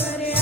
But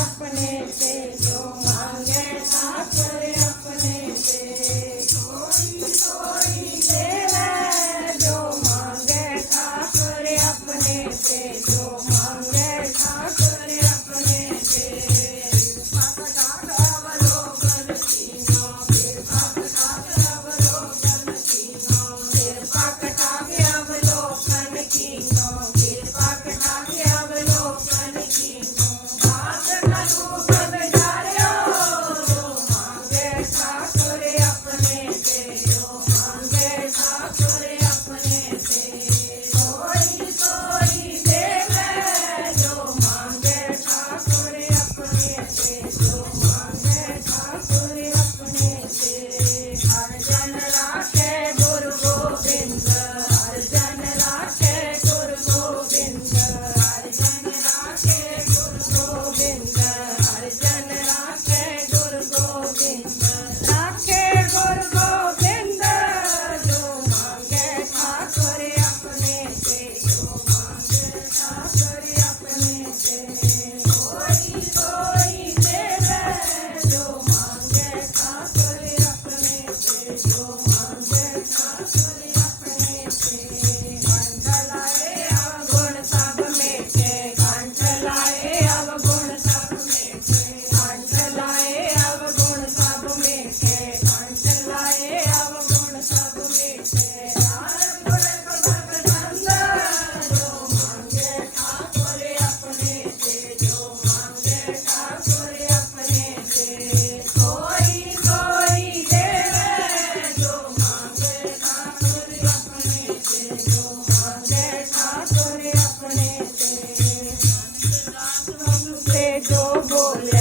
Dua.